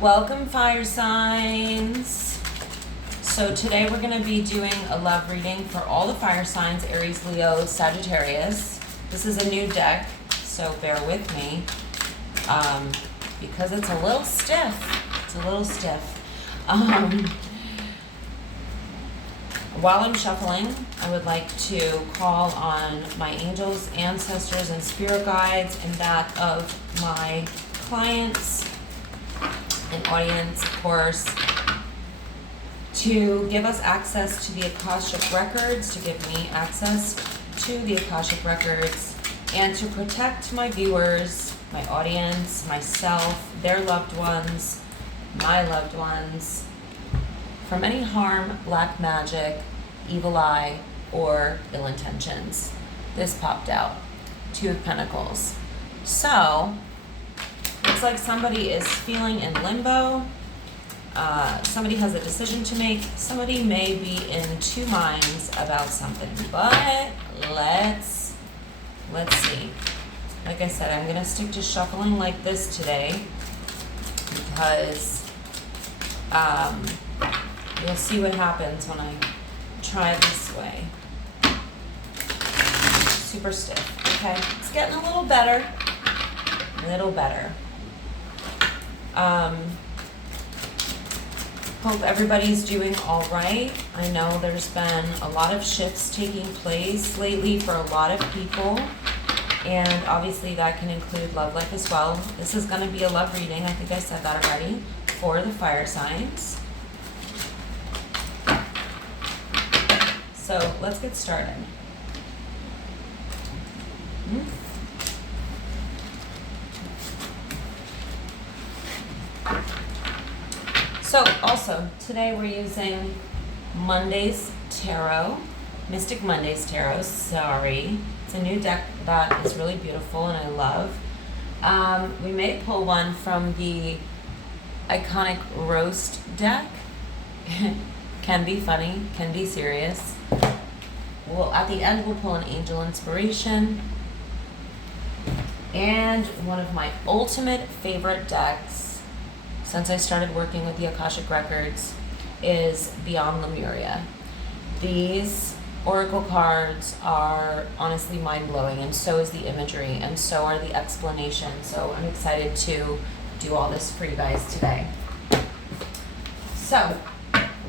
Welcome, fire signs. So today we're going to be doing a love reading for all the fire signs, Aries, Leo, Sagittarius. This is a new deck, so bear with me because it's a little stiff. It's a little stiff. While I'm shuffling, I would like to call on my angels, ancestors, and spirit guides, and that of my clients and audience, of course, to give us access to the Akashic records, to give me access to the Akashic records, and to protect my viewers, my audience, myself, their loved ones, my loved ones, from any harm, black magic, evil eye, or ill intentions. This popped out. Two of Pentacles. So, looks like somebody is feeling in limbo. Somebody has a decision to make. Somebody may be in two minds about something. But let's see. Like I said, I'm going to stick to shuffling like this today because you'll see what happens when I try this way. Super stiff. Okay, it's getting a little better. Hope everybody's doing all right. I know there's been a lot of shifts taking place lately for a lot of people, and obviously that can include love life as well. This is going to be a love reading. I think I said that already, for the fire signs. So let's get started. So also, today we're using Monday's Tarot, Mystic Monday's Tarot, sorry. It's a new deck that is really beautiful and I love. We may pull one from the iconic Roast deck. Can be funny, can be serious. Well, at the end we'll pull an Angel Inspiration. And one of my ultimate favorite decks since I started working with the Akashic Records is Beyond Lemuria. These oracle cards are honestly mind-blowing, and so is the imagery, and so are the explanations. So I'm excited to do all this for you guys today. So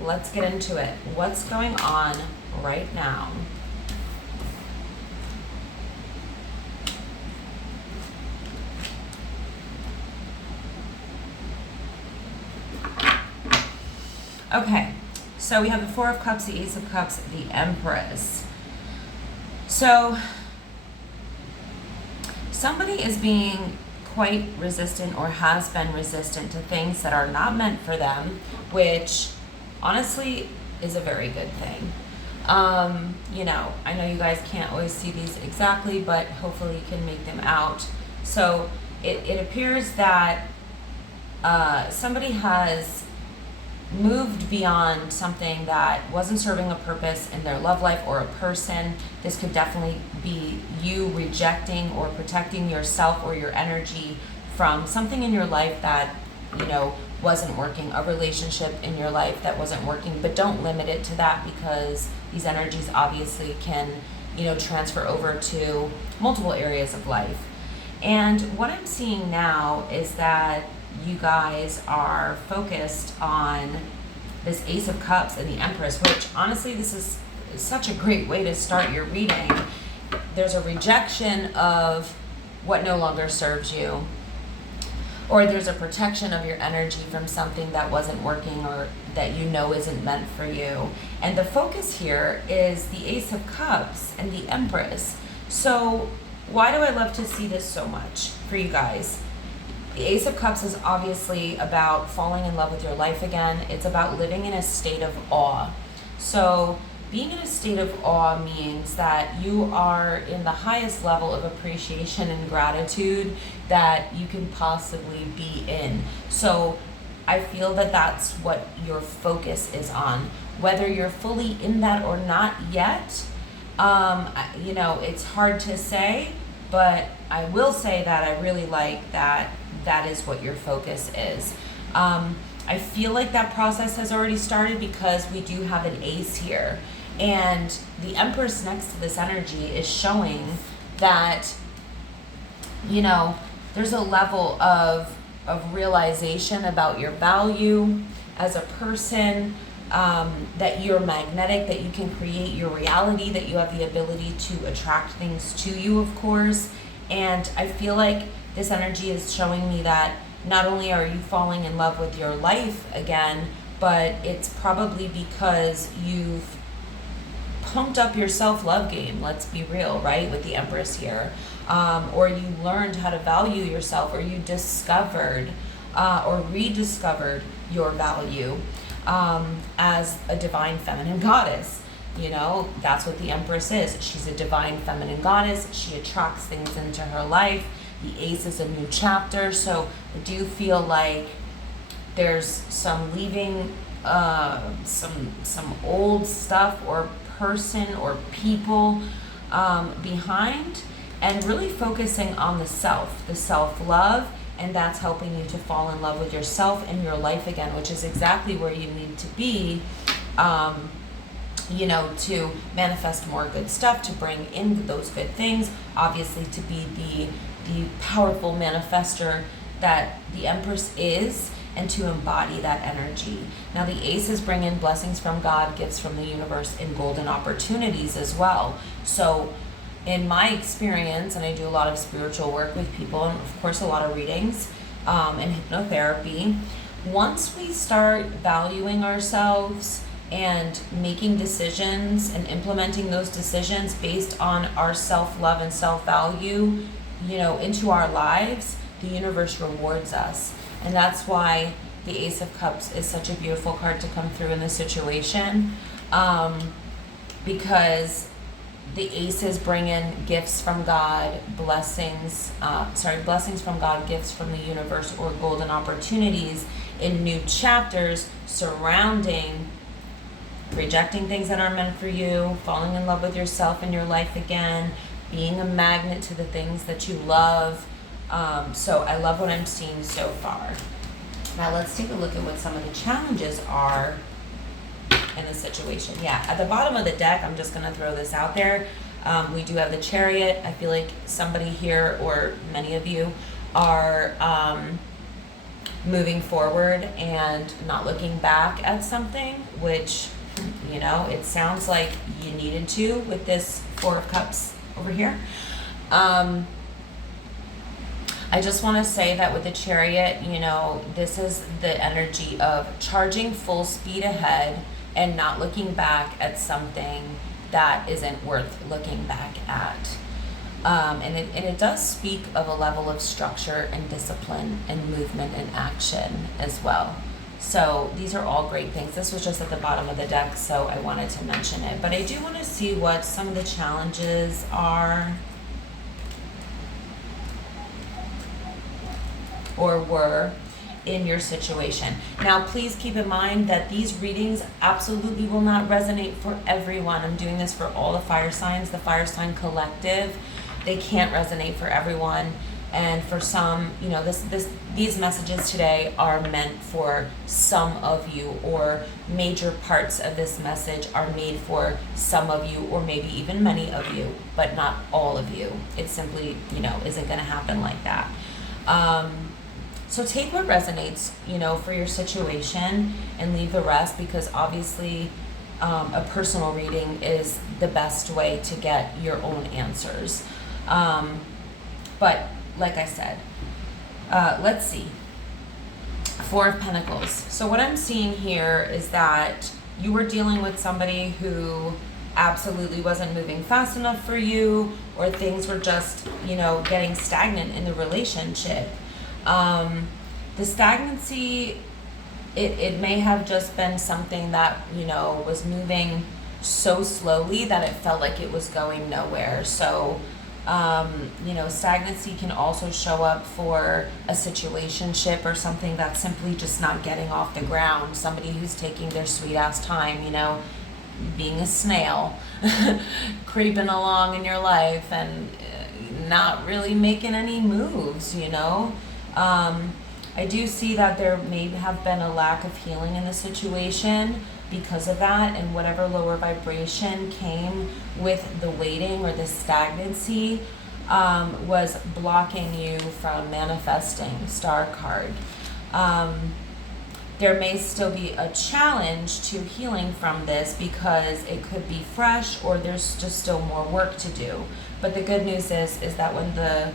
let's get into it. What's going on right now? Okay, so we have the Four of Cups, the Ace of Cups, the Empress. So somebody is being quite resistant or has been resistant to things that are not meant for them, which honestly is a very good thing. You know, I know you guys can't always see these exactly, but hopefully you can make them out. So it appears that somebody has moved beyond something that wasn't serving a purpose in their love life or a person. This could definitely be you rejecting or protecting yourself or your energy from something in your life that, you know, wasn't working, a relationship in your life that wasn't working. But don't limit it to that, because these energies obviously can, you know, transfer over to multiple areas of life. And what I'm seeing now is that you guys are focused on this Ace of Cups and the Empress, which honestly, this is such a great way to start your reading. There's a rejection of what no longer serves you, or there's a protection of your energy from something that wasn't working or that you know isn't meant for you. And the focus here is the Ace of Cups and the Empress. So why do I love to see this so much for you guys? The Ace of Cups is obviously about falling in love with your life again. It's about living in a state of awe. So being in a state of awe means that you are in the highest level of appreciation and gratitude that you can possibly be in. So I feel that that's what your focus is on. Whether you're fully in that or not yet, you know, it's hard to say, but I will say that I really like that that is what your focus is. I feel like that process has already started because we do have an ace here. And the Empress next to this energy is showing that, you know, there's a level of realization about your value as a person, that you're magnetic, that you can create your reality, that you have the ability to attract things to you, of course. And I feel like this energy is showing me that not only are you falling in love with your life again, but it's probably because you've pumped up your self-love game, let's be real, right, with the Empress here. Or you learned how to value yourself, or you discovered or rediscovered your value as a divine feminine goddess. You know, that's what the Empress is. She's a divine feminine goddess. She attracts things into her life. The Ace is a new chapter. So I do feel like there's some leaving some old stuff or person or people behind, and really focusing on the self-love, and that's helping you to fall in love with yourself and your life again, which is exactly where you need to be, you know, to manifest more good stuff, to bring in those good things, obviously to be the powerful manifester that the Empress is, and to embody that energy. Now the Aces bring in blessings from God, gifts from the universe, and golden opportunities as well. So in my experience, and I do a lot of spiritual work with people, and of course a lot of readings and hypnotherapy, once we start valuing ourselves and making decisions and implementing those decisions based on our self-love and self-value, you know, into our lives, the universe rewards us. And that's why the Ace of Cups is such a beautiful card to come through in this situation, because the Aces bring in gifts from God, blessings from God, gifts from the universe, or golden opportunities in new chapters surrounding rejecting things that aren't meant for you, falling in love with yourself and your life again, being a magnet to the things that you love. So I love what I'm seeing so far. Now let's take a look at what some of the challenges are in the situation. Yeah, at the bottom of the deck, I'm just going to throw this out there. We do have the Chariot. I feel like somebody here, or many of you, are moving forward and not looking back at something, which, you know, it sounds like you needed to with this Four of Cups over here. I just want to say that with the Chariot, you know, this is the energy of charging full speed ahead and not looking back at something that isn't worth looking back at. And it does speak of a level of structure and discipline and movement and action as well. So these are all great things. This was just at the bottom of the deck, so I wanted to mention it. But I do want to see what some of the challenges are, or were, in your situation. Now, please keep in mind that these readings absolutely will not resonate for everyone. I'm doing this for all the fire signs, the fire sign collective. They can't resonate for everyone. And for some, you know, these messages today are meant for some of you, or major parts of this message are made for some of you, or maybe even many of you, but not all of you. It simply, you know, isn't going to happen like that. So take what resonates, you know, for your situation, and leave the rest, because obviously a personal reading is the best way to get your own answers. But like I said, let's see. Four of Pentacles. So what I'm seeing here is that you were dealing with somebody who absolutely wasn't moving fast enough for you, or things were just, you know, getting stagnant in the relationship. The stagnancy, it may have just been something that, you know, was moving so slowly that it felt like it was going nowhere. So, you know, stagnancy can also show up for a situationship, or something that's simply just not getting off the ground. Somebody who's taking their sweet ass time, you know, being a snail, creeping along in your life and not really making any moves, you know. I do see that there may have been a lack of healing in the situation because of that, and whatever lower vibration came with the waiting or the stagnancy was blocking you from manifesting. Star card. There may still be a challenge to healing from this because it could be fresh or there's just still more work to do. But the good news is that when the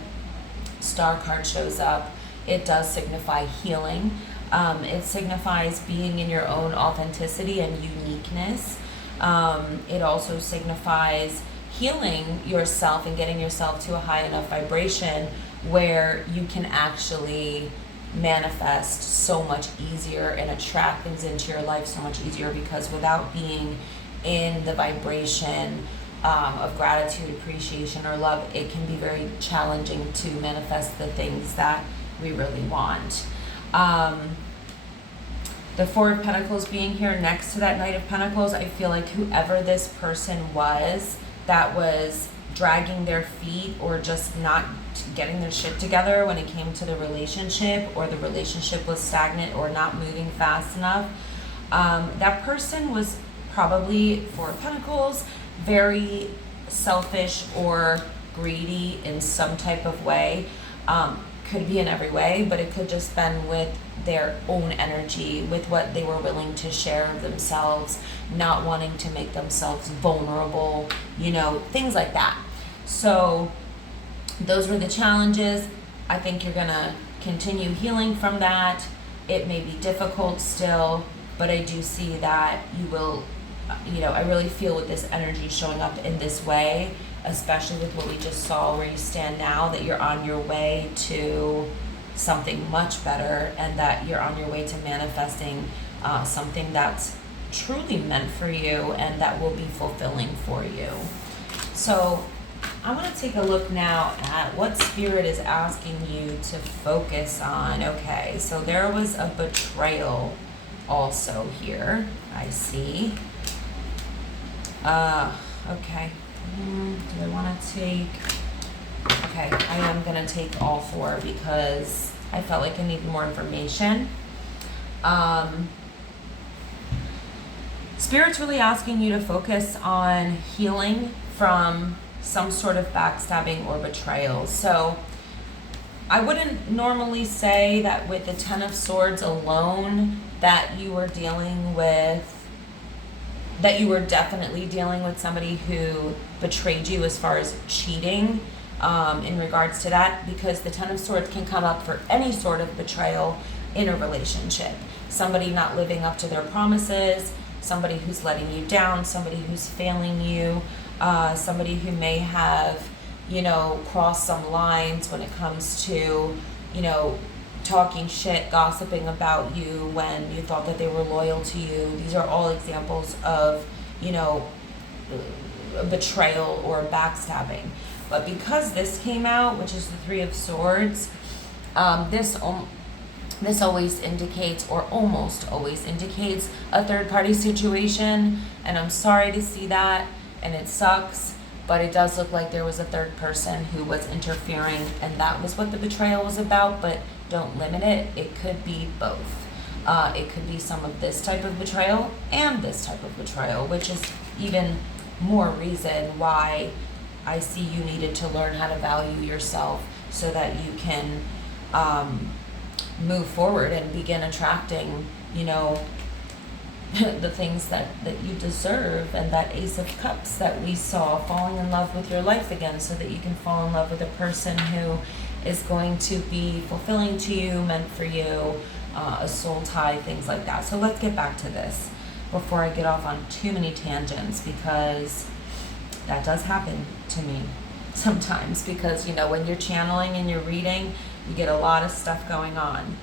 star card shows up, it does signify healing. It signifies being in your own authenticity and uniqueness. It also signifies healing yourself and getting yourself to a high enough vibration where you can actually manifest so much easier and attract things into your life so much easier, because without being in the vibration of gratitude, appreciation, or love, it can be very challenging to manifest the things that we really want. The Four of Pentacles being here next to that Knight of Pentacles, I feel like whoever this person was that was dragging their feet or just not getting their shit together when it came to the relationship, or the relationship was stagnant or not moving fast enough, that person was probably, Four of Pentacles, very selfish or greedy in some type of way. Could be in every way, but it could just been with their own energy, with what they were willing to share of themselves, not wanting to make themselves vulnerable, things like that. So those were the challenges. I think you're gonna continue healing from that. It may be difficult still, but I do see that you will, I really feel with this energy showing up in this way, especially with what we just saw where you stand now, that you're on your way to something much better, and that you're on your way to manifesting something that's truly meant for you and that will be fulfilling for you. So I want to take a look now at what Spirit is asking you to focus on. Okay, so there was a betrayal also here, I see. Okay. Do I want to take... Okay, I am going to take all four because I felt like I needed more information. Spirit's really asking you to focus on healing from some sort of backstabbing or betrayal. So I wouldn't normally say that with the Ten of Swords alone that you were dealing with, that you were definitely dealing with somebody who betrayed you as far as cheating in regards to that, because the Ten of Swords can come up for any sort of betrayal in a relationship. Somebody not living up to their promises, somebody who's letting you down, somebody who's failing you, somebody who may have, crossed some lines when it comes to, talking shit, gossiping about you when you thought that they were loyal to you. These are all examples of, betrayal or backstabbing. But because this came out, which is the Three of Swords, this always indicates, or almost always indicates, a third-party situation. And I'm sorry to see that, and it sucks, but it does look like there was a third person who was interfering, and that was what the betrayal was about. But don't limit it. It could be both. It could be some of this type of betrayal and this type of betrayal, which is even more reason why I see you needed to learn how to value yourself so that you can move forward and begin attracting, the things that you deserve, and that Ace of Cups that we saw, falling in love with your life again, so that you can fall in love with a person who is going to be fulfilling to you, meant for you, a soul tie, things like that. So let's get back to this before I get off on too many tangents, because that does happen to me sometimes, because when you're channeling and you're reading, you get a lot of stuff going on.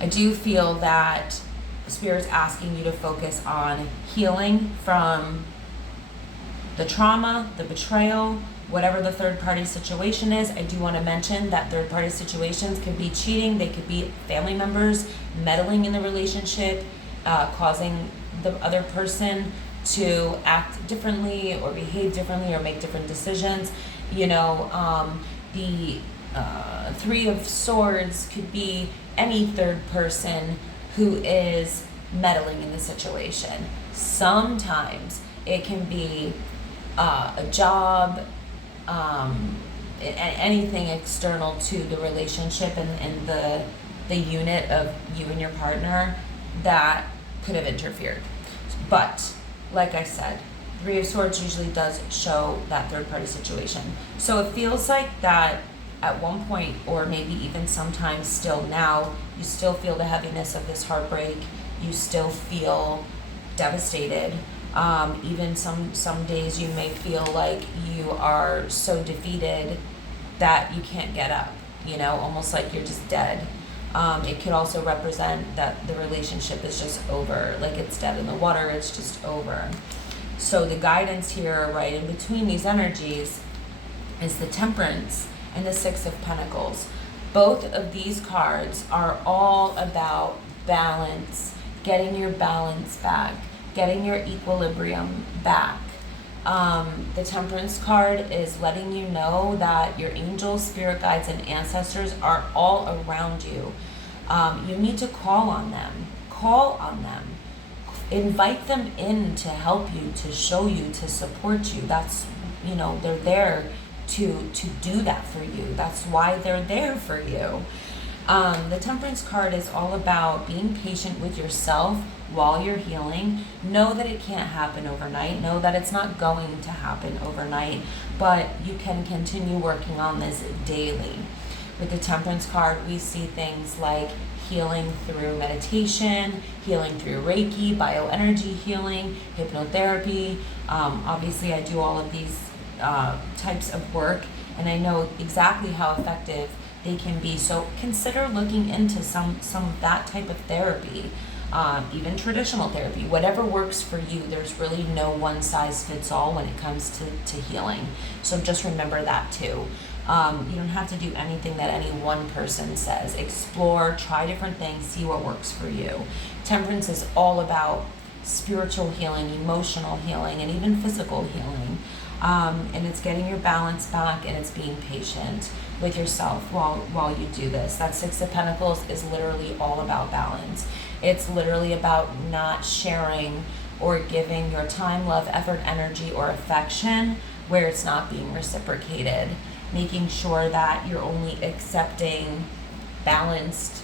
I do feel that Spirit's asking you to focus on healing from the trauma, the betrayal, whatever the third-party situation is. I do want to mention that third-party situations could be cheating. They could be family members meddling in the relationship, causing the other person to act differently or behave differently or make different decisions. The Three of Swords could be any third person who is meddling in the situation. Sometimes it can be a job, anything external to the relationship and the unit of you and your partner that could have interfered. But like I said, Three of Swords usually does show that third party situation. So it feels like that at one point, or maybe even sometimes still now, you still feel the heaviness of this heartbreak. You still feel devastated. Even some days you may feel like you are so defeated that you can't get up, almost like you're just dead. It could also represent that the relationship is just over, like it's dead in the water, it's just over. So the guidance here, right in between these energies, is the Temperance and the Six of Pentacles. Both of these cards are all about balance, getting your balance back, getting your equilibrium back. The Temperance card is letting you know that your angels, spirit guides, and ancestors are all around you. You need to call on them. Invite them in to help you, to show you, to support you. That's, they're there to do that for you. That's why they're there for you. The Temperance card is all about being patient with yourself while you're healing. Know that it can't happen overnight. Know that it's not going to happen overnight, but you can continue working on this daily. With the Temperance card, we see things like healing through meditation, healing through Reiki, bioenergy healing, hypnotherapy. Obviously, I do all of these types of work, and I know exactly how effective they can be. So consider looking into some of that type of therapy, even traditional therapy, whatever works for you. There's really no one size fits all when it comes to healing. So just remember that too. You don't have to do anything that any one person says. Explore, try different things, see what works for you. Temperance is all about spiritual healing, emotional healing, and even physical healing. And it's getting your balance back, and it's being patient with yourself while you do this. That Six of Pentacles is literally all about balance. It's literally about not sharing or giving your time, love, effort, energy, or affection where it's not being reciprocated. Making sure that you're only accepting balanced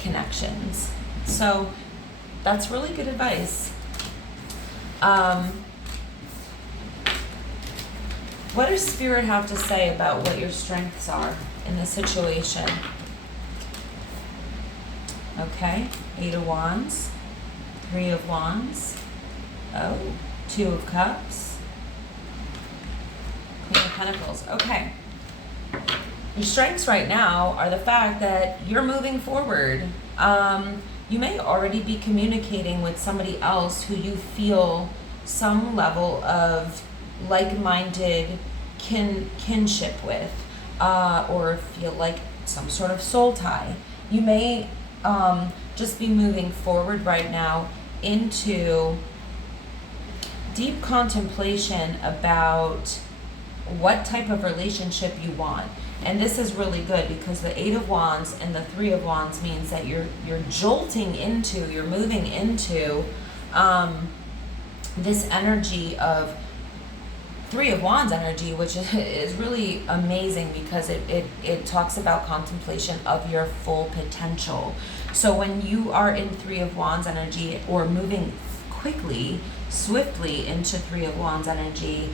connections. So that's really good advice. What does Spirit have to say about what your strengths are in this situation? Okay, 8 of Wands, 3 of Wands, 2 of Cups, Queen of Pentacles. Okay. Your strengths right now are the fact that you're moving forward. You may already be communicating with somebody else who you feel some level of like-minded kinship with, or feel like some sort of soul tie. You may just be moving forward right now into deep contemplation about what type of relationship you want. And this is really good because the 8 of Wands and the 3 of Wands means that you're moving into this energy of 3 of Wands energy, which is really amazing because it talks about contemplation of your full potential. So when you are in 3 of Wands energy, or moving quickly, swiftly into 3 of Wands energy,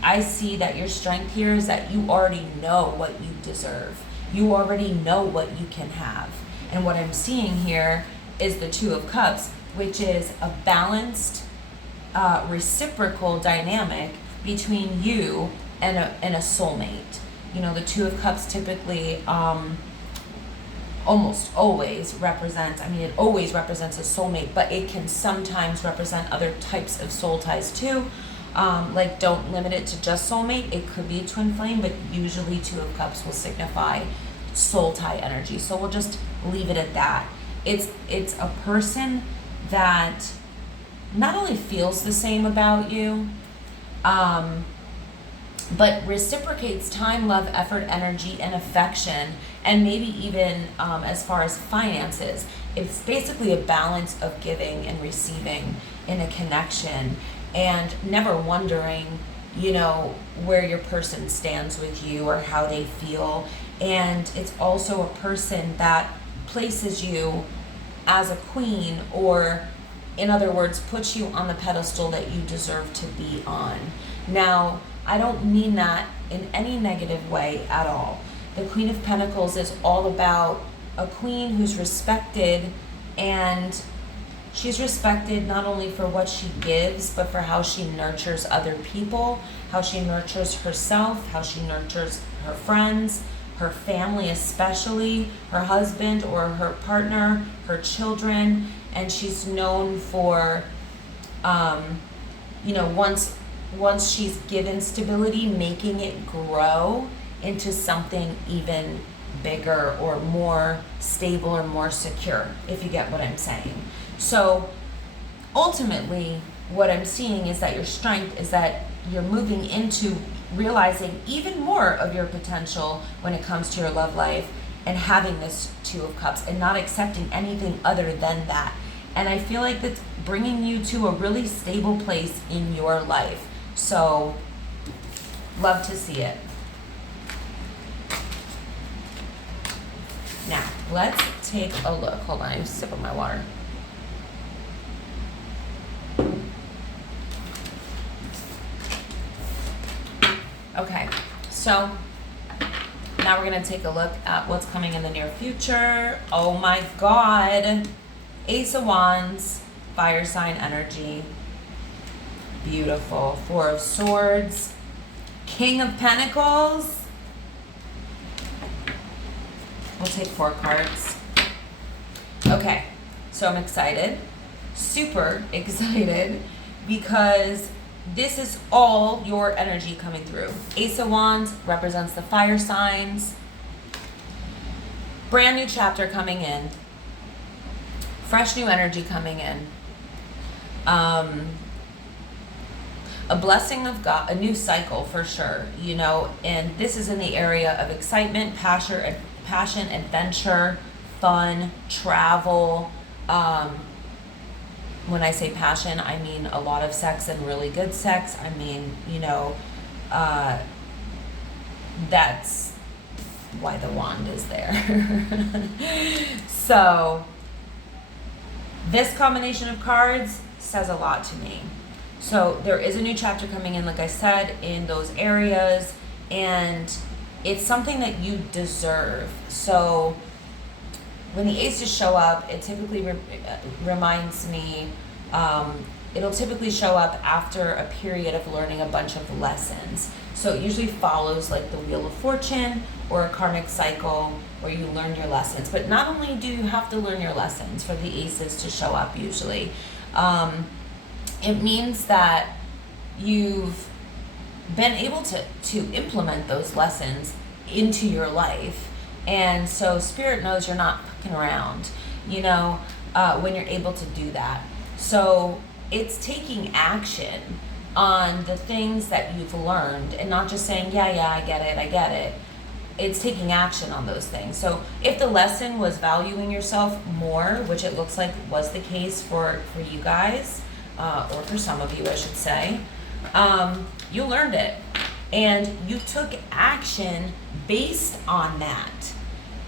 I see that your strength here is that you already know what you deserve. You already know what you can have. And what I'm seeing here is the 2 of Cups, which is a balanced, reciprocal dynamic between you and a soulmate. The 2 of Cups typically almost always represents, it always represents a soulmate, but it can sometimes represent other types of soul ties too. Like, don't limit it to just soulmate. It could be twin flame, but usually 2 of Cups will signify soul tie energy. So we'll just leave it at that. It's a person that not only feels the same about you, but reciprocates time, love, effort, energy, and affection, and maybe even as far as finances. It's basically a balance of giving and receiving in a connection, and never wondering, where your person stands with you or how they feel. And it's also a person that places you as a queen, or in other words, puts you on the pedestal that you deserve to be on. Now, I don't mean that in any negative way at all. The Queen of Pentacles is all about a queen who's respected, and she's respected not only for what she gives, but for how she nurtures other people, how she nurtures herself, how she nurtures her friends, her family, especially her husband or her partner, her children. And she's known for, once she's given stability, making it grow into something even bigger or more stable or more secure, if you get what I'm saying. So ultimately, what I'm seeing is that your strength is that you're moving into realizing even more of your potential when it comes to your love life, and having this Two of Cups and not accepting anything other than that. And I feel like that's bringing you to a really stable place in your life. So, love to see it. Now, let's take a look. Hold on, I'm sipping my water. Okay, so now we're going to take a look at what's coming in the near future. Oh my God. Ace of Wands, fire sign energy. Beautiful. Four of Swords. King of Pentacles. We'll take 4 cards. Okay, so I'm excited. Super excited, because this is all your energy coming through. Ace of Wands represents the fire signs. Brand new chapter coming in. Fresh new energy coming in. A blessing of God, a new cycle for sure, and this is in the area of excitement, passion, adventure, fun, travel. When I say passion, I mean a lot of sex, and really good sex. I mean, that's why the wand is there. So, this combination of cards says a lot to me. So there is a new chapter coming in, like I said, in those areas, and it's something that you deserve. So when the aces show up, it typically reminds me, it'll typically show up after a period of learning a bunch of lessons. So it usually follows like the Wheel of Fortune or a karmic cycle where you learn your lessons. But not only do you have to learn your lessons for the aces to show up usually, it means that you've been able to implement those lessons into your life. And so Spirit knows you're not fucking around, when you're able to do that. So it's taking action on the things that you've learned, and not just saying, yeah, I get it. It's taking action on those things. So if the lesson was valuing yourself more, which it looks like was the case for you guys, or for some of you, I should say, you learned it. And you took action based on that.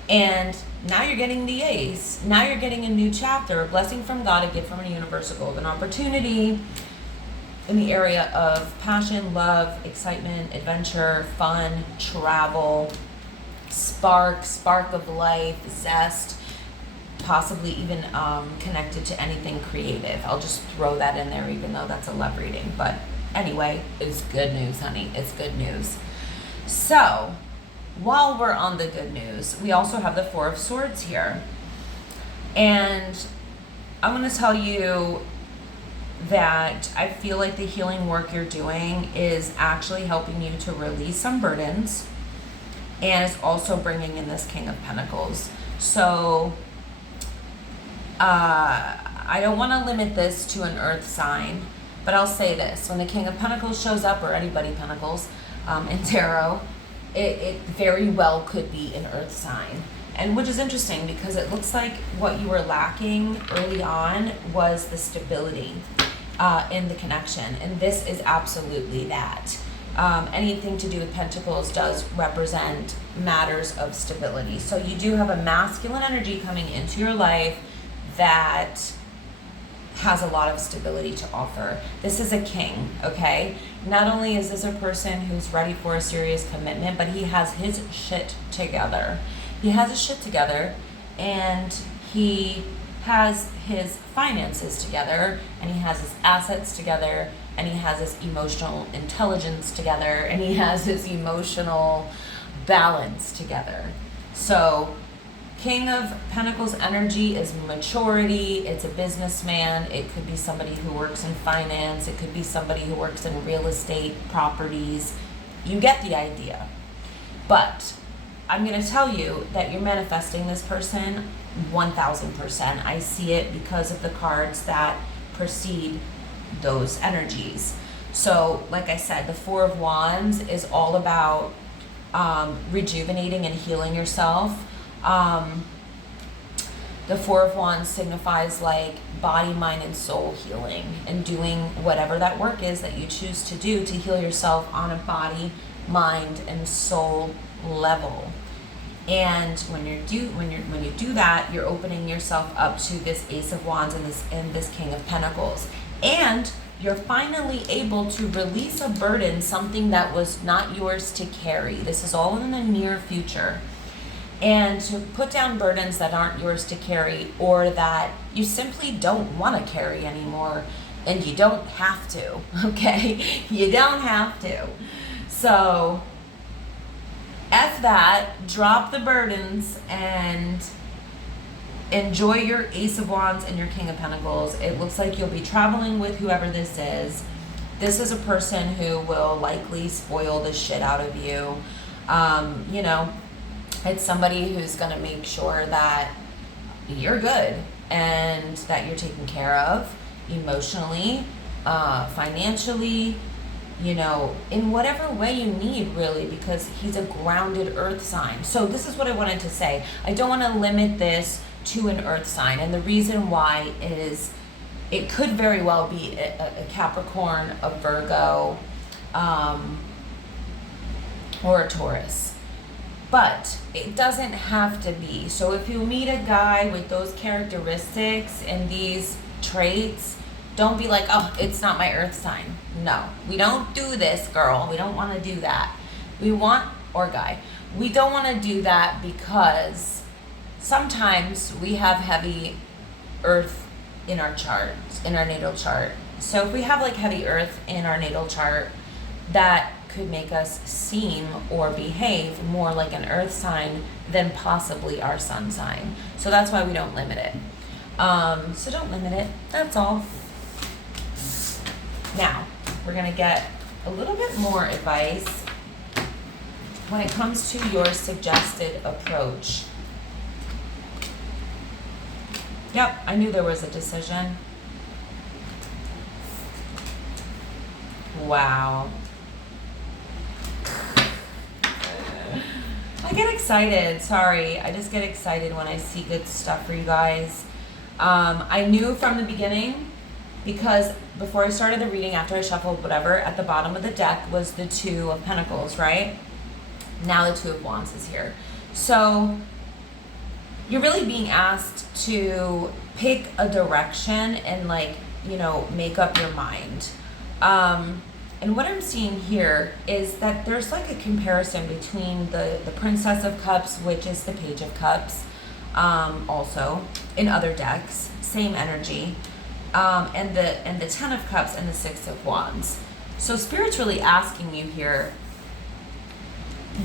And now you're getting the ace. Now you're getting a new chapter, a blessing from God, a gift from the universe, a golden opportunity in the area of passion, love, excitement, adventure, fun, travel, spark of life, zest, possibly even connected to anything creative. I'll just throw that in there, even though that's a love reading. But anyway, it's good news, honey. It's good news. So, while we're on the good news, we also have the Four of Swords here. And I'm going to tell you that I feel like the healing work you're doing is actually helping you to release some burdens, and it's also bringing in this King of Pentacles. So I don't want to limit this to an earth sign, but I'll say this: when the King of Pentacles shows up, or anybody Pentacles, in tarot, it very well could be an earth sign. And which is interesting because it looks like what you were lacking early on was the stability in the connection. And this is absolutely that. Anything to do with pentacles does represent matters of stability. So you do have a masculine energy coming into your life that has a lot of stability to offer. This is a king, okay? Not only is this a person who's ready for a serious commitment, but he has his shit together. He has his shit together, and he has his finances together, and he has his assets together, and he has his emotional intelligence together, and he has his emotional balance together. So King of Pentacles energy is maturity. It's a businessman. It could be somebody who works in finance. It could be somebody who works in real estate, properties. You get the idea. But I'm going to tell you that you're manifesting this person 1000%. I see it because of the cards that precede those energies. So, like I said, the Four of Wands is all about rejuvenating and healing yourself. The Four of Wands signifies like body, mind, and soul healing, and doing whatever that work is that you choose to do to heal yourself on a body, mind, and soul level. And when you do that, you're opening yourself up to this Ace of Wands and this King of Pentacles. And you're finally able to release a burden, something that was not yours to carry. This is all in the near future. And to put down burdens that aren't yours to carry, or that you simply don't want to carry anymore, and you don't have to, okay? You don't have to. So, F that, drop the burdens, and enjoy your Ace of Wands and your King of Pentacles. It looks like you'll be traveling with whoever this is. This is a person who will likely spoil the shit out of you. You know, it's somebody who's going to make sure that you're good and that you're taken care of emotionally, financially, you know, in whatever way you need, really, because he's a grounded earth sign. So this is what I wanted to say. I don't want to limit this to an earth sign. And the reason why is it could very well be a Capricorn, a Virgo, or a Taurus. But it doesn't have to be. So if you meet a guy with those characteristics and these traits, don't be like, oh, it's not my earth sign. No, we don't do this, girl. We don't want to do that. We want, or guy, we don't want to do that because sometimes we have heavy earth in our charts, in our natal chart. So if we have like heavy earth in our natal chart, that could make us seem or behave more like an earth sign than possibly our sun sign. So that's why we don't limit it. So don't limit it. That's all. Now, we're going to get a little bit more advice when it comes to your suggested approach. Yep, I knew there was a decision. Wow. I get excited. Sorry. I just get excited when I see good stuff for you guys. I knew from the beginning, because before I started the reading, after I shuffled whatever, at the bottom of the deck was the Two of Pentacles, right? Now the Two of Wands is here. So you're really being asked to pick a direction and, like, you know, make up your mind. And what I'm seeing here is that there's like a comparison between the Princess of Cups, which is the Page of Cups, also in other decks, same energy, and the Ten of Cups and the Six of Wands. So Spirit's really asking you here,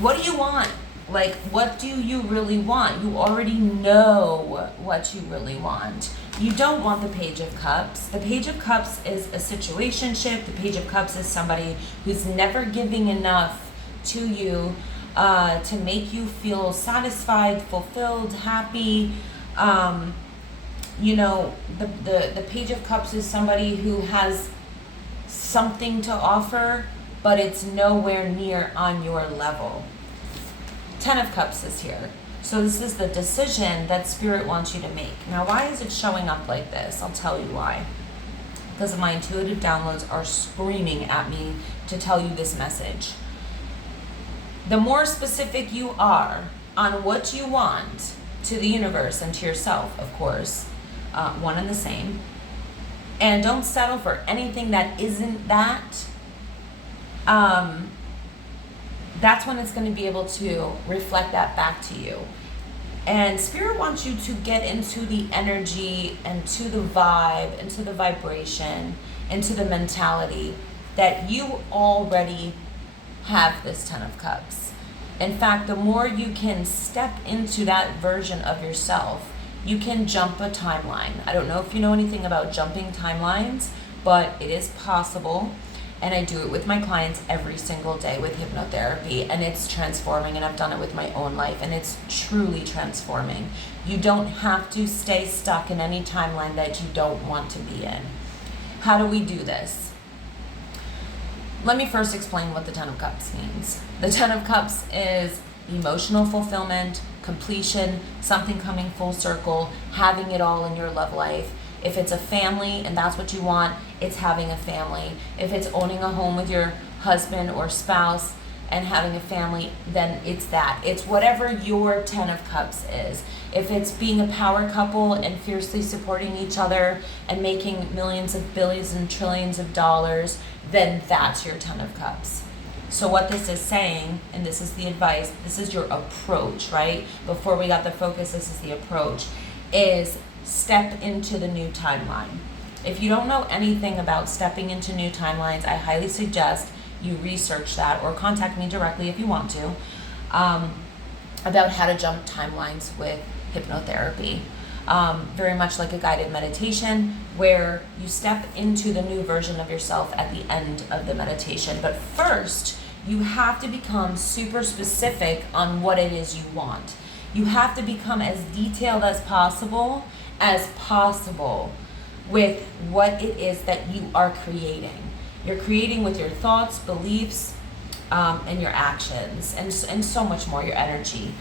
what do you want? Like, what do you really want? You already know what you really want. You don't want the Page of Cups. The Page of Cups is a situationship. The Page of Cups is somebody who's never giving enough to you to make you feel satisfied, fulfilled, happy. You know, the Page of Cups is somebody who has something to offer, but it's nowhere near on your level. 10 of Cups is here. So this is the decision that Spirit wants you to make. Now, why is it showing up like this? I'll tell you why. Because my intuitive downloads are screaming at me to tell you this message. The more specific you are on what you want to the universe and to yourself, of course, one and the same, and don't settle for anything that isn't that, that's when it's going to be able to reflect that back to you. And Spirit wants you to get into the energy and to the vibe, into the vibration, into the mentality that you already have this 10 of Cups. In fact, the more you can step into that version of yourself, you can jump a timeline. I don't know if you know anything about jumping timelines, but it is possible. And I do it with my clients every single day with hypnotherapy, and it's transforming, and I've done it with my own life, and it's truly transforming. You don't have to stay stuck in any timeline that you don't want to be in. How do we do this? Let me first explain what the 10 of Cups means. The 10 of Cups is emotional fulfillment, completion, something coming full circle, having it all in your love life. If it's a family and that's what you want, it's having a family. If it's owning a home with your husband or spouse and having a family, then it's that. It's whatever your 10 of Cups is. If it's being a power couple and fiercely supporting each other and making millions of billions and trillions of dollars, then that's your 10 of Cups. So what this is saying, and this is the advice, this is your approach, right? Before we got the focus, this is the approach, is step into the new timeline. If you don't know anything about stepping into new timelines, I highly suggest you research that or contact me directly if you want to, about how to jump timelines with hypnotherapy. Very much like a guided meditation where you step into the new version of yourself at the end of the meditation. But first, you have to become super specific on what it is you want. You have to become as detailed as possible with what it is that you are creating. You're creating with your thoughts, beliefs, and your actions, and so much more, your energy.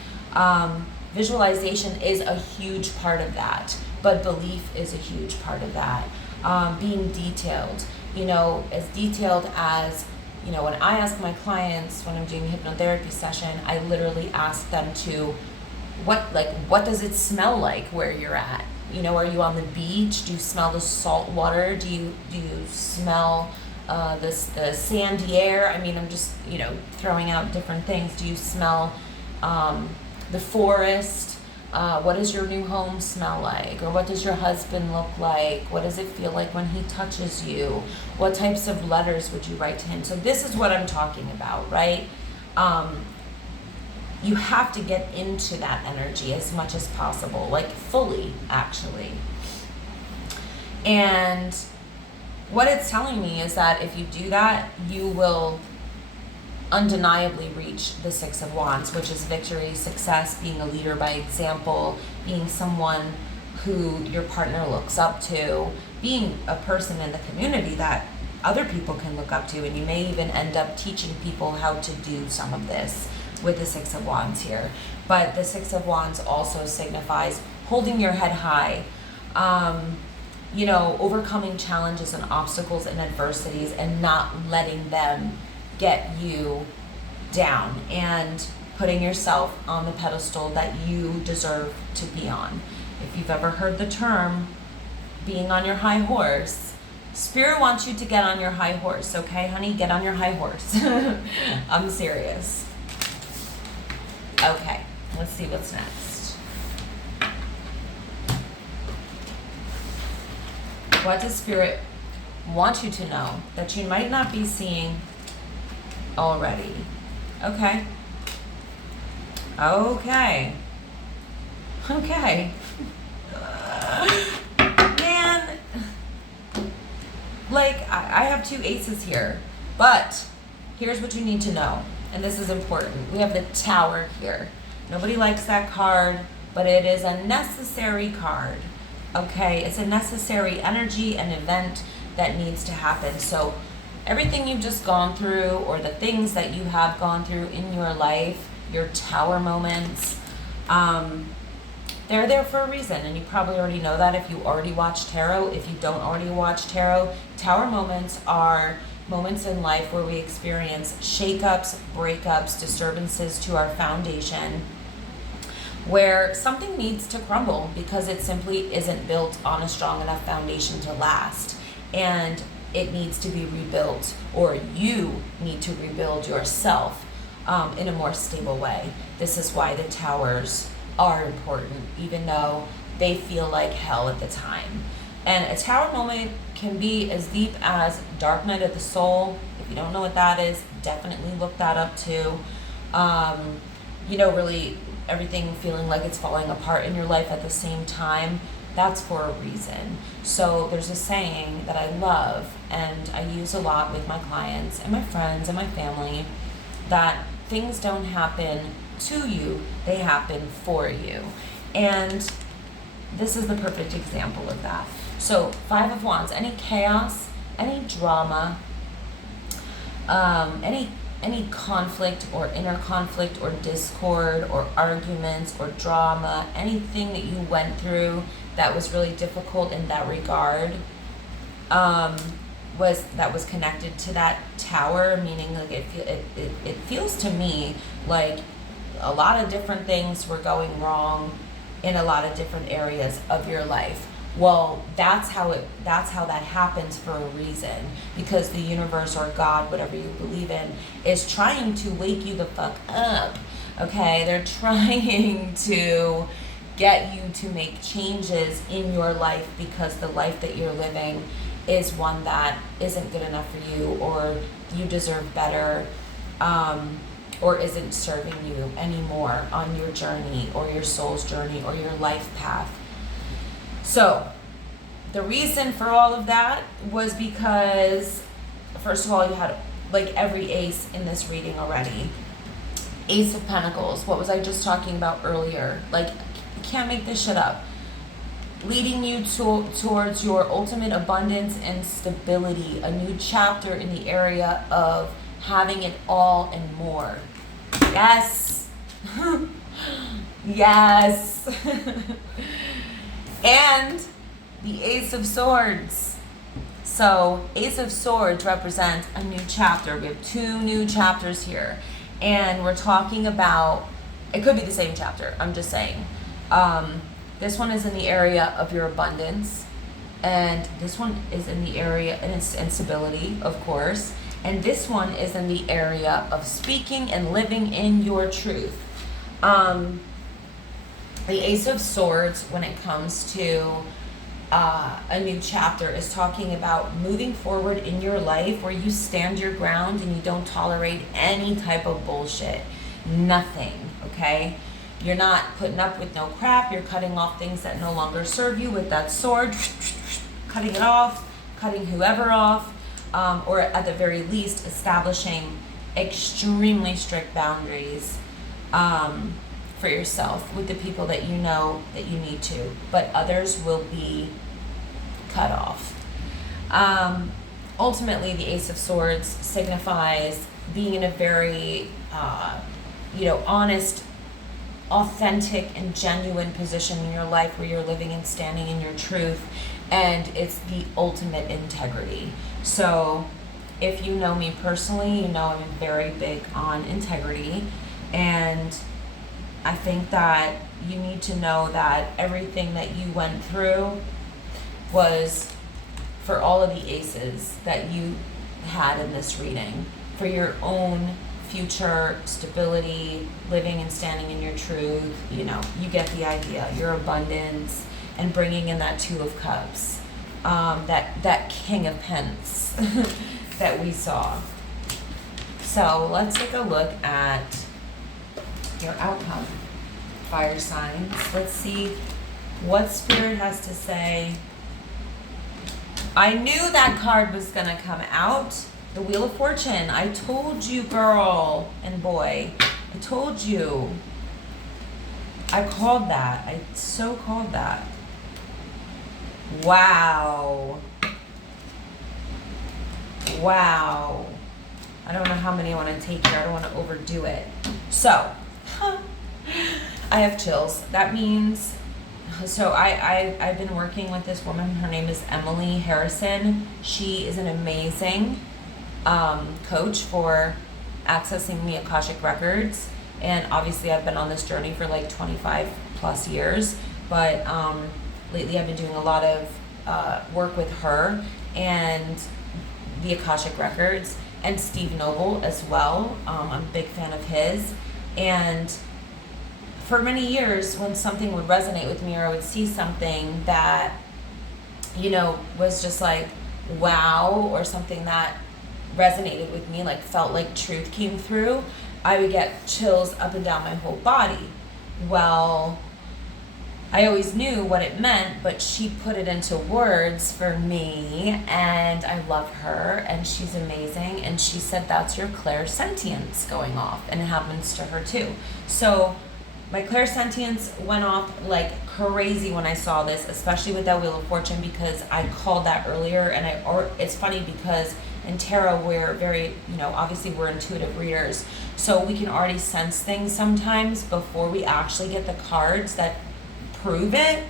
Visualization is a huge part of that, but belief is a huge part of that. Being detailed, as detailed as, when I ask my clients when I'm doing a hypnotherapy session, I literally ask them to, what does it smell like where you're at? Are you on the beach? Do you smell the salt water? Do you smell the sandy air? I mean, I'm just, throwing out different things. Do you smell the forest? What does your new home smell like? Or what does your husband look like? What does it feel like when he touches you? What types of letters would you write to him? So this is what I'm talking about, right? You have to get into that energy as much as possible, like fully, actually. And what it's telling me is that if you do that, you will undeniably reach the 6 of Wands, which is victory, success, being a leader by example, being someone who your partner looks up to, being a person in the community that other people can look up to, and you may even end up teaching people how to do some of this with the 6 of Wands here. But the 6 of Wands also signifies holding your head high, overcoming challenges and obstacles and adversities and not letting them get you down, and putting yourself on the pedestal that you deserve to be on. If you've ever heard the term being on your high horse, Spirit wants you to get on your high horse, okay, honey? Get on your high horse. I'm serious. Okay, let's see what's next. What does Spirit want you to know that you might not be seeing already? Okay. Man, I have 2 aces here, but here's what you need to know, and this is important. We have the Tower here. Nobody likes that card, but it is a necessary card, okay? It's a necessary energy and event that needs to happen. So everything you've just gone through, or the things that you have gone through in your life, your tower moments, they're there for a reason. And you probably already know that if you already watch tarot. If you don't already watch tarot, tower moments are moments in life where we experience shakeups, breakups, disturbances to our foundation, where something needs to crumble because it simply isn't built on a strong enough foundation to last. And it needs to be rebuilt, or you need to rebuild yourself in a more stable way. This is why the towers are important, even though they feel like hell at the time. And a tower moment can be as deep as dark night of the soul. If you don't know what that is, definitely look that up too. Really everything feeling like it's falling apart in your life at the same time, that's for a reason. So there's a saying that I love and I use a lot with my clients and my friends and my family, that things don't happen to you, they happen for you. And this is the perfect example of that. So 5 of Wands, any chaos, any drama, any conflict or inner conflict or discord or arguments or drama, anything that you went through that was really difficult in that regard, was connected to that tower, meaning like it feels to me like a lot of different things were going wrong in a lot of different areas of your life. Well, that's how that happens for a reason, because the universe or God, whatever you believe in, is trying to wake you the fuck up. Okay, they're trying to get you to make changes in your life, because the life that you're living is one that isn't good enough for you, or you deserve better, or isn't serving you anymore on your journey or your soul's journey or your life path. So the reason for all of that was because, first of all, you had like every ace in this reading already. Ace of Pentacles, what was I just talking about earlier? Like, you can't make this shit up. Leading you towards your ultimate abundance and stability, a new chapter in the area of having it all and more. Yes. Yes. And the Ace of Swords. So Ace of Swords represents a new chapter. We have 2 new chapters here. And we're talking about, it could be the same chapter, I'm just saying. This one is in the area of your abundance. And this one is in the area, and stability, of course. And this one is in the area of speaking and living in your truth. The Ace of Swords, when it comes to a new chapter, is talking about moving forward in your life where you stand your ground and you don't tolerate any type of bullshit. Nothing, okay? You're not putting up with no crap. You're cutting off things that no longer serve you with that sword. Cutting it off, cutting whoever off, or at the very least establishing extremely strict boundaries for yourself with the people that you know that you need to, but others will be cut off. Ultimately, the Ace of Swords signifies being in a very honest, authentic and genuine position in your life where you're living and standing in your truth, and it's the ultimate integrity. So if you know me personally, you know I'm very big on integrity, and I think that you need to know that everything that you went through was for all of the aces that you had in this reading, for your own future stability, living and standing in your truth. You get the idea. Your abundance, and bringing in that 2 of Cups, that King of Pence that we saw. So let's take a look at your outcome, fire signs. Let's see what Spirit has to say. I knew that card was going to come out. The Wheel of Fortune. I told you, girl and boy. I told you. I called that. I so called that. Wow. Wow. I don't know how many I want to take here. I don't want to overdo it. So, I have chills. That means, so I've been working with this woman. Her name is Emily Harrison. She is an amazing coach for accessing the Akashic Records. And obviously I've been on this journey for like 25 plus years. But lately I've been doing a lot of work with her and the Akashic Records and Steve Noble as well. I'm a big fan of his. And for many years, when something would resonate with me or I would see something that, you know, was just like, wow, or something that resonated with me, like felt like truth came through, I would get chills up and down my whole body. Well, I always knew what it meant, but she put it into words for me, and I love her, and she's amazing, and she said that's your clairsentience going off, and it happens to her too. So my clairsentience went off like crazy when I saw this, especially with that Wheel of Fortune, because I called that earlier, and it's funny because in tarot we're very, you know, obviously we're intuitive readers, so we can already sense things sometimes before we actually get the cards that prove it,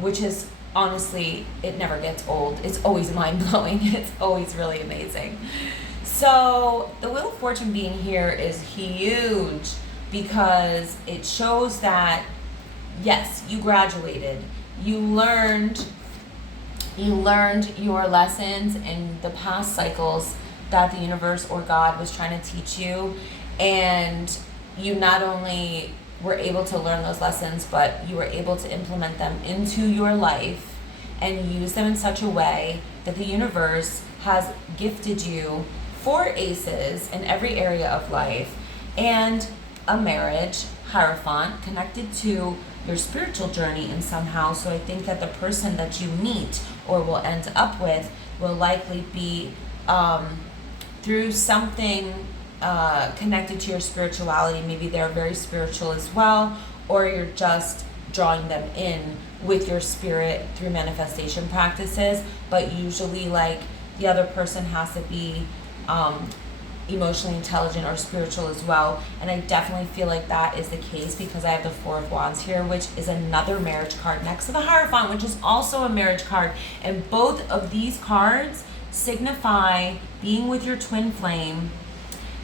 which is honestly, it never gets old. It's always mind-blowing. It's always really amazing. So the Wheel of Fortune being here is huge because it shows that yes, you graduated, you learned your lessons in the past cycles that the universe or God was trying to teach you, and you not only were able to learn those lessons, but you were able to implement them into your life and use them in such a way that the universe has gifted you 4 aces in every area of life and a marriage, Hierophant, connected to your spiritual journey in somehow. So I think that the person that you meet or will end up with will likely be through something connected to your spirituality. Maybe they're very spiritual as well, or you're just drawing them in with your spirit through manifestation practices. But usually, like, the other person has to be emotionally intelligent or spiritual as well. And I definitely feel like that is the case because I have the 4 of Wands here, which is another marriage card next to the Hierophant, which is also a marriage card. And both of these cards signify being with your twin flame.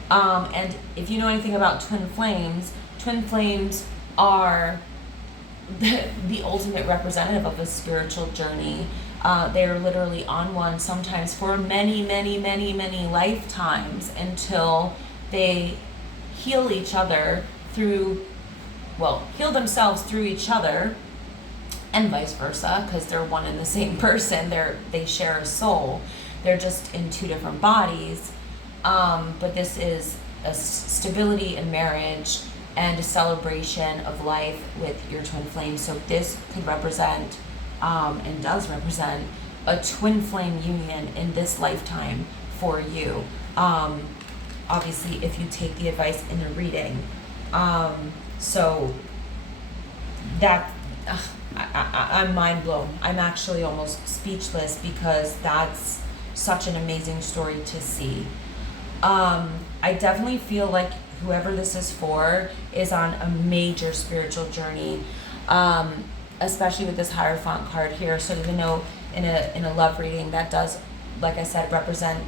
And if you know anything about twin flames are the ultimate representative of a spiritual journey. They are literally on one sometimes for many, many, many, many lifetimes until they heal each other heal themselves through each other, and vice versa, because they're one and the same person. They share a soul. They're just in 2 different bodies. But this is a stability in marriage and a celebration of life with your twin flame. So this could represent, and does represent, a twin flame union in this lifetime for you. Obviously, if you take the advice in the reading. So that, I'm mind blown. I'm actually almost speechless because that's such an amazing story to see. I definitely feel like whoever this is for is on a major spiritual journey, especially with this Hierophant card here. So even though in a love reading that does, like I said, represent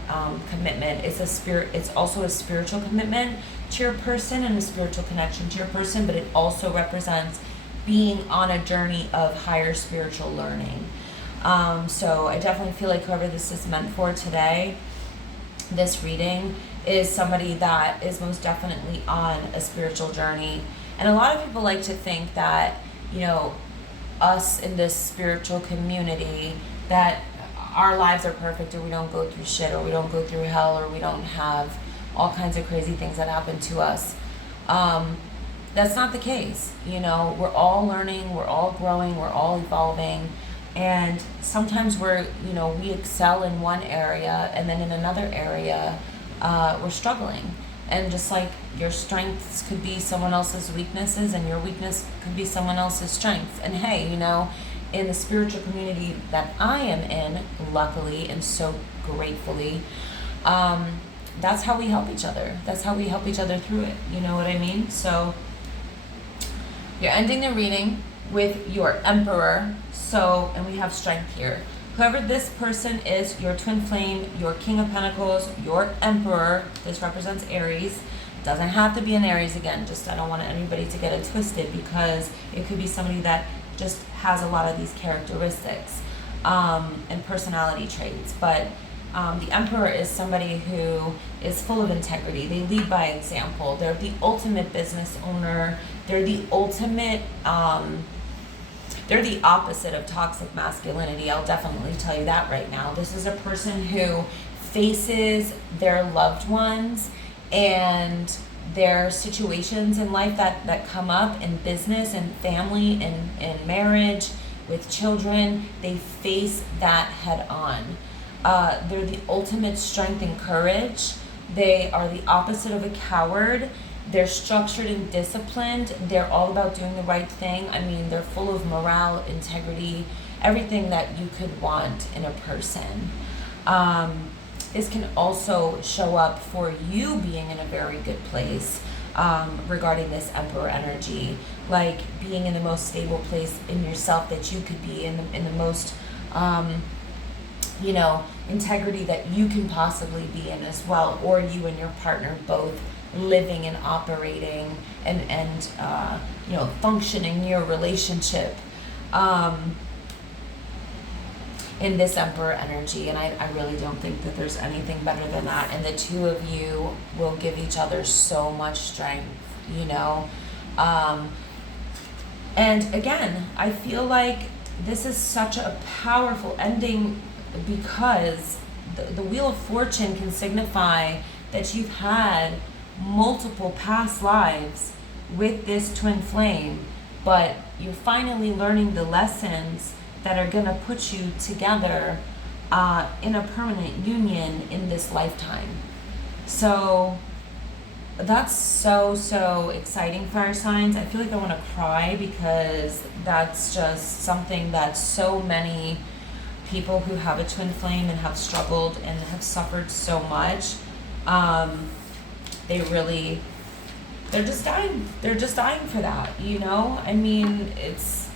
commitment, it's also a spiritual commitment to your person and a spiritual connection to your person, but it also represents being on a journey of higher spiritual learning. So I definitely feel like whoever this is meant for today, this reading, is somebody that is most definitely on a spiritual journey. And a lot of people like to think that, you know, us in this spiritual community, that our lives are perfect, or we don't go through shit, or we don't go through hell, or we don't have all kinds of crazy things that happen to us. That's not the case. You know, we're all learning, we're all growing, we're all evolving. And sometimes we excel in one area, and then in another area, we're struggling. And just like your strengths could be someone else's weaknesses, and your weakness could be someone else's strength. And hey, you know, in the spiritual community that I am in, luckily and so gratefully, that's how we help each other. That's how we help each other through it. You know what I mean? So you're ending the reading with your Emperor. So, and we have strength here. Whoever this person is, your twin flame, your King of Pentacles, your Emperor, this represents Aries. Doesn't have to be an Aries again, just I don't want anybody to get it twisted, because it could be somebody that just has a lot of these characteristics and personality traits. But the Emperor is somebody who is full of integrity. They lead by example. They're the ultimate business owner. They're the ultimate, they're the opposite of toxic masculinity. I'll definitely tell you that right now. This is a person who faces their loved ones and their situations in life that come up in business and family and marriage with children. They face that head on. They're the ultimate strength and courage. They are the opposite of a coward. They're structured and disciplined. They're all about doing the right thing. I mean, they're full of morale, integrity, everything that you could want in a person. This can also show up for you being in a very good place regarding this Emperor energy, like being in the most stable place in yourself that you could be, in the most integrity that you can possibly be in as well, or you and your partner both living and operating and functioning your relationship in this Emperor energy. And I really don't think that there's anything better than that. And the two of you will give each other so much strength, and again, I feel like this is such a powerful ending, because the Wheel of Fortune can signify that you've had multiple past lives with this twin flame, but you're finally learning the lessons that are going to put you together in a permanent union in this lifetime. So that's so exciting, fire signs. I feel like I want to cry, because that's just something that so many people who have a twin flame and have struggled and have suffered so much, they're just dying. They're just dying for that, I mean, it's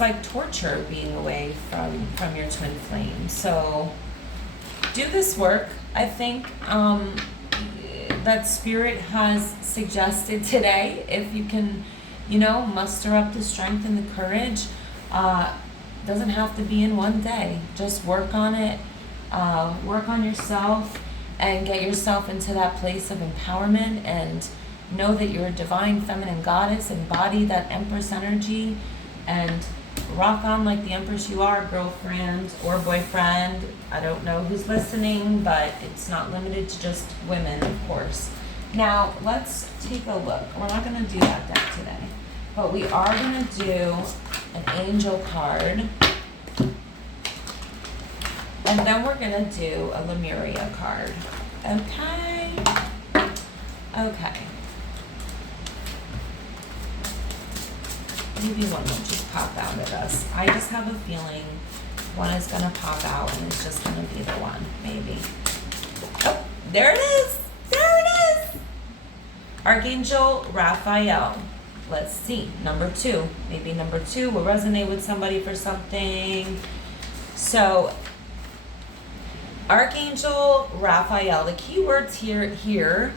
like torture being away from your twin flame. So do this work. I think that Spirit has suggested today, if you can, muster up the strength and the courage, doesn't have to be in one day. Just work on it, work on yourself, and get yourself into that place of empowerment, and know that you're a divine feminine goddess. Embody that Empress energy and rock on like the Empress you are, girlfriend or boyfriend. I don't know who's listening, but it's not limited to just women, of course. Now, let's take a look. We're not going to do that deck today, but we are going to do an angel card. And then we're going to do a Lemuria card. Okay? Okay. Maybe one will just pop out at us. I just have a feeling one is going to pop out and it's just going to be the one. Maybe. Oh, there it is. There it is. Archangel Raphael. Let's see. Number 2. Maybe number 2 will resonate with somebody for something. So, Archangel Raphael. The key words here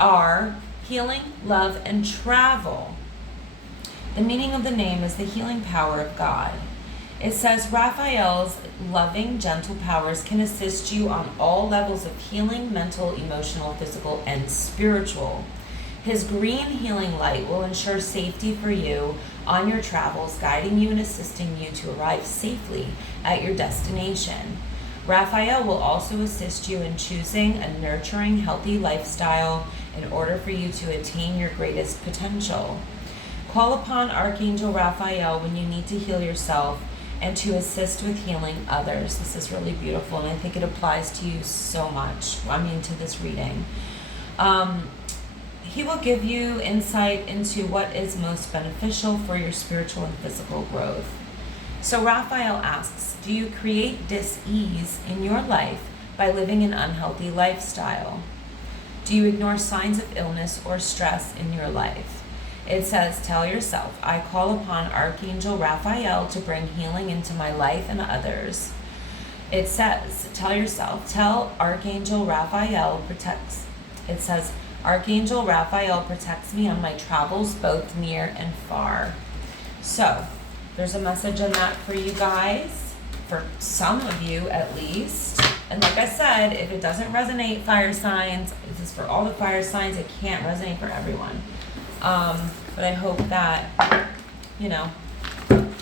are healing, love, and travel. The meaning of the name is the healing power of God. It says Raphael's loving, gentle powers can assist you on all levels of healing, mental, emotional, physical, and spiritual. His green healing light will ensure safety for you on your travels, guiding you and assisting you to arrive safely at your destination. Raphael will also assist you in choosing a nurturing, healthy lifestyle in order for you to attain your greatest potential. Call upon Archangel Raphael when you need to heal yourself and to assist with healing others. This is really beautiful, and I think it applies to you so much. I mean, to this reading. He will give you insight into what is most beneficial for your spiritual and physical growth. So Raphael asks, do you create dis-ease in your life by living an unhealthy lifestyle? Do you ignore signs of illness or stress in your life? It says, tell yourself, I call upon Archangel Raphael to bring healing into my life and others. It says, tell yourself, tell Archangel Raphael protects. It says, Archangel Raphael protects me on my travels, both near and far. So, there's a message in that for you guys, for some of you at least. And like I said, if it doesn't resonate, fire signs, this is for all the fire signs, it can't resonate for everyone. But I hope that, you know,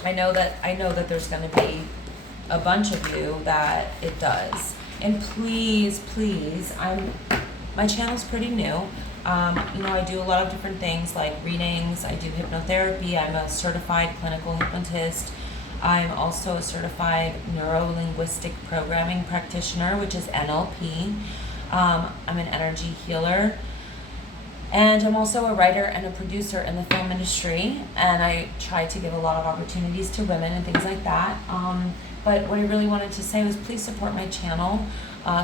I know that there's going to be a bunch of you that it does. And please, my channel's pretty new. I do a lot of different things like readings. I do hypnotherapy. I'm a certified clinical hypnotist. I'm also a certified neuro-linguistic programming practitioner, which is NLP. I'm an energy healer. And I'm also a writer and a producer in the film industry. And I try to give a lot of opportunities to women and things like that. But what I really wanted to say was please support my channel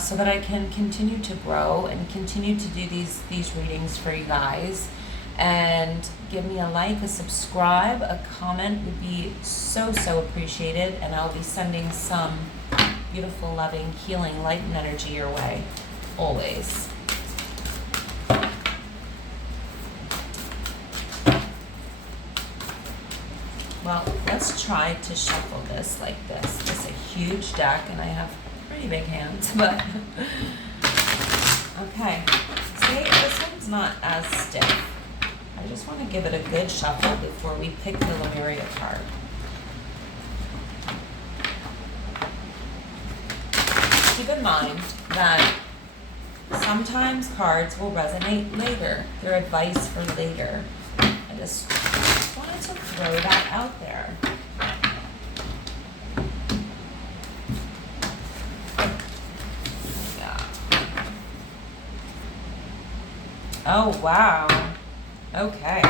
so that I can continue to grow and continue to do these readings for you guys. And give me a like, a subscribe, a comment would be so appreciated. And I'll be sending some beautiful, loving, healing, light and energy your way, always. Well, let's try to shuffle this like this. It's a huge deck, and I have pretty big hands, but okay. See, this one's not as stiff. I just want to give it a good shuffle before we pick the Lemuria card. Keep in mind that sometimes cards will resonate later. They're advice for later. I just wanted to throw that out there. Yeah. Oh, wow. Okay.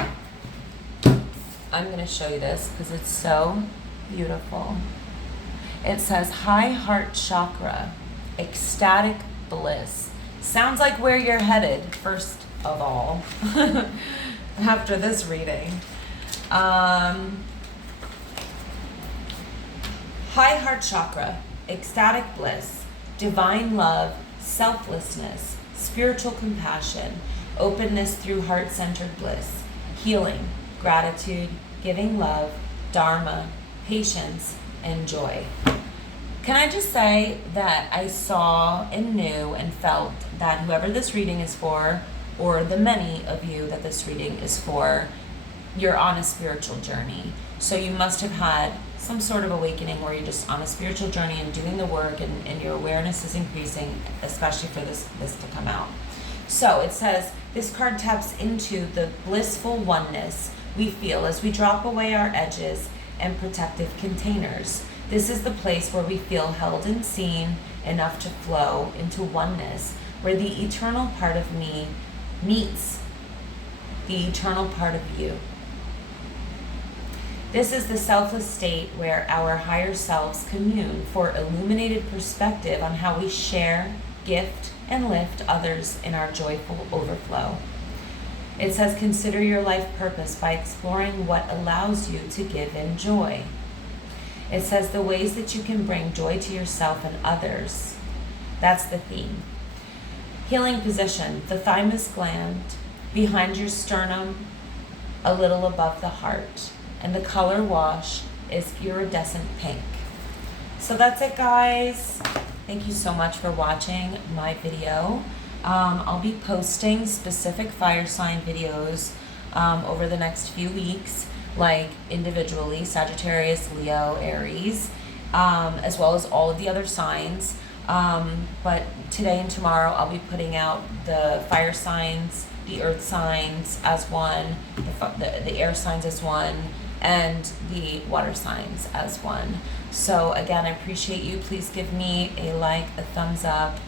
I'm going to show you this because it's so beautiful. It says high heart chakra, ecstatic bliss. Sounds like where you're headed, first of all, after this reading. High heart chakra, ecstatic bliss, divine love, selflessness, spiritual compassion, openness through heart-centered bliss, healing, gratitude, giving love, dharma, patience, and joy. Can I just say that I saw and knew and felt that whoever this reading is for, or the many of you that this reading is for, you're on a spiritual journey. So you must have had some sort of awakening where you're just on a spiritual journey and doing the work, and your awareness is increasing, especially for this to come out. So it says, this card taps into the blissful oneness we feel as we drop away our edges and protective containers. This is the place where we feel held and seen enough to flow into oneness, where the eternal part of me meets the eternal part of you. This is the selfless state where our higher selves commune for illuminated perspective on how we share, gift, and lift others in our joyful overflow. It says, consider your life purpose by exploring what allows you to give in joy. It says the ways that you can bring joy to yourself and others. That's the theme. Healing position, the thymus gland behind your sternum, a little above the heart. And the color wash is iridescent pink. So that's it, guys. Thank you so much for watching my video. I'll be posting specific fire sign videos over the next few weeks, like individually, Sagittarius, Leo, Aries, as well as all of the other signs. But today and tomorrow I'll be putting out the fire signs, the earth signs as one, the air signs as one, and the water signs as one. So again, I appreciate you. Please give me a like, a thumbs up,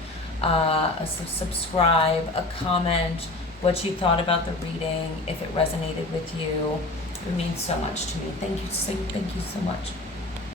a subscribe, a comment, what you thought about the reading, if it resonated with you. It means so much to me. Thank you so much.